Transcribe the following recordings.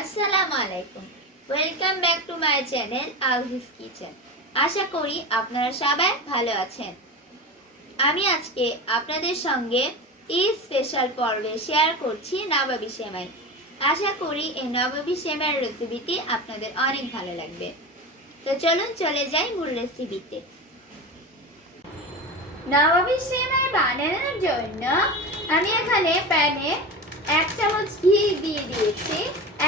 আসসালামু welcome back to my channel আলহিস kitchen আশা করি আপনারা সবাই ভালো আছেন। আমি আজকে আপনাদের সঙ্গে এই স্পেশাল পর্বে শেয়ার করছি নবাবী সেমাই। আশা করি এই নবাবী সেমাইয়ের রেসিপিটি আপনাদের অনেক ভালো লাগবে। তো চলুন চলে যাই মূল রেসিপিতে নবাবী সেমাই বানানোর জন্য আমি এখানে প্যানে এক চামচ ঘি দিয়ে দিয়েছি,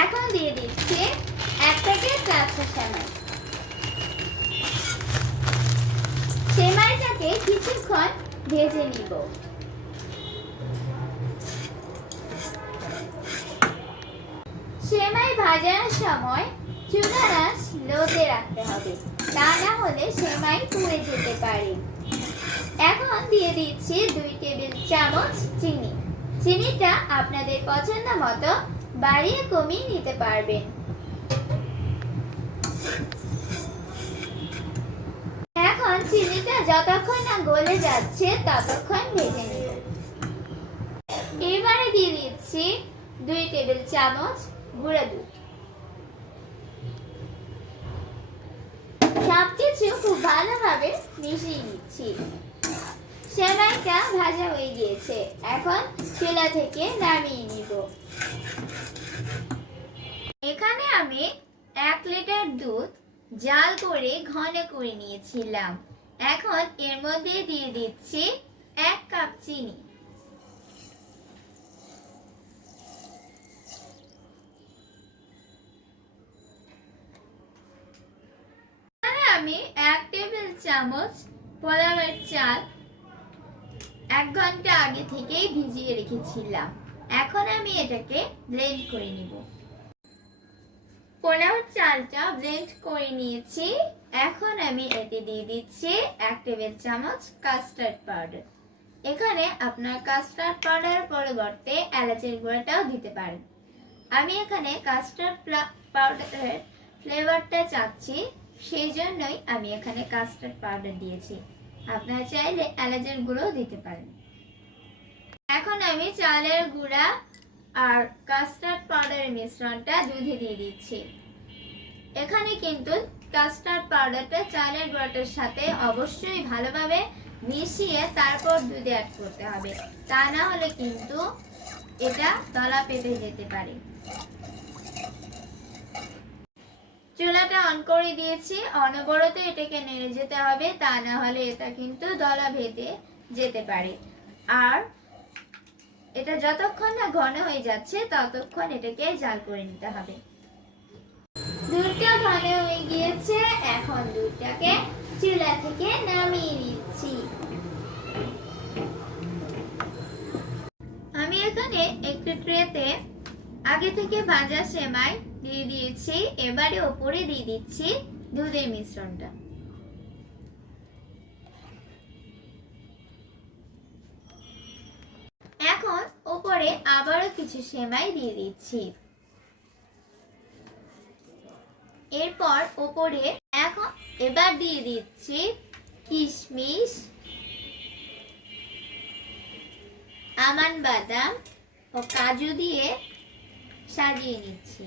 এখন দিয়ে দিচ্ছি এক প্যাকেট লাচ্ছা সেমাই। সেমাইটাকে কিছুক্ষণ ভেজে নিব। সেমাই ভাজার সময় চুলার আঁচ লোতে রাখতে হবে, তা না হলে সেমাই পুড়ে যেতে পারে। এখন দিয়ে দিচ্ছি দুই টেবিল চামচ চিনি। চিনিটা আপনাদের পছন্দ মতো বাড়িয়ে কমিয়ে নিতে পারবেন। এখন চিনিটা যতক্ষণ না গলে যাচ্ছে, ততক্ষণ ভেজে নিব এবারে দিয়ে দিচ্ছি দুই টেবিল চামচ গুঁড়া দুধ। সবকিছু খুব ভালোভাবে মিশিয়ে নিচ্ছি। সেমাইটা ভাজা হয়ে গিয়েছে। এখন চুলা থেকে নামিয়ে নিব। এখানে আমি এক লিটার দুধ জাল করে ঘন করে নিয়েছিলাম। এখন এর মধ্যে দিয়ে দিচ্ছি এক কাপ চিনি। আমি এক টেবিল চামচ পোলাওয়ের চাল এক ঘণ্টা আগে থেকেই ভিজিয়ে রেখেছিলাম। এখন আমি এটাকে ব্লেন্ড করে নিব। পোলাও চালটা ব্লেন্ড করে নিয়েছি। এখন আমি এতে দিয়ে দিচ্ছি এক টেবিল চামচ কাস্টার্ড পাউডার এখানে আপনার কাস্টার্ড পাউডার পরিবর্তে এলাচের গুঁড়াটাও দিতে পারেন। আমি এখানে কাস্টার্ড পাউডারের ফ্লেভারটা চাচ্ছি, সেই জন্যই আমি এখানে কাস্টার্ড পাউডার দিয়েছি। আপনারা চাইলে এলাচের গুঁড়ো দিতে পারেন। এখন আমি চালের গুঁড়া আর কাস্টার্ড পাউডারের মিশ্রণটা দুধে দিয়ে দিচ্ছি। এখানে কিন্তু কাস্টার্ড পাউডারটা চালের গুঁড়াটার সাথে অবশ্যই ভালোভাবে মিশিয়ে তারপর দুধে অ্যাড করতে হবে। তা না হলে কিন্তু এটা দলা পেতে যেতে পারে। চুলাটা অন করে দিয়েছি। অনবরত এটাকে নেড়ে যেতে হবে, তা না হলে এটা কিন্তু দলা ভেদে যেতে পারে। আর এটা যতক্ষণ না ঘন হয়ে যাচ্ছে, ততক্ষণ এটাকে জাল করে নিতে হবে। দুধটা ঘন হয়ে গিয়েছে, এখন দুধটাকে চুলা থেকে নামিয়ে নিচ্ছি। আমি এখানে একটি ট্রেতে আগে থেকে ভাজা সেমাই দিয়ে দিয়েছি। এবারে ওপরে দিয়ে দিচ্ছি দুধের মিশ্রণটা। এখন ওপরে আবারও কিছু সেমাই দিয়ে দিচ্ছি। এরপর ওপরে এখন এবার দিয়ে দিচ্ছি কিশমিশ, আমান বাদাম ও কাজু দিয়ে সাজিয়ে নিচ্ছি।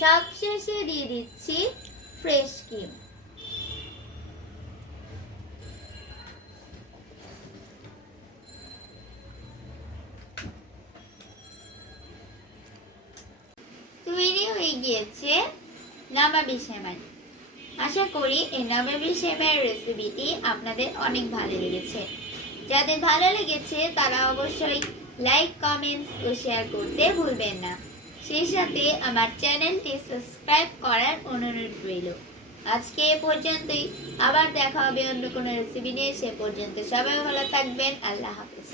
সবশেষে দিয়ে দিচ্ছি ফ্রেশ ক্রিম তৈরি হয়ে গিয়েছে নবাবি সেমাই। আশা করি এই নবাবি সেমাইয়ের রেসিপিটি আপনাদের অনেক ভালো লেগেছে। যাদের ভালো লেগেছে তারা অবশ্যই লাইক কমেন্টস ও শেয়ার করতে ভুলবেন না। সেই সাথে আমার চ্যানেলটি সাবস্ক্রাইব করার অনুরোধ রইল। আজকে এ পর্যন্তই। আবার দেখা হবে অন্য কোনো রেসিপি নিয়ে। সে পর্যন্ত সবাই ভালো থাকবেন। আল্লাহ হাফেজ।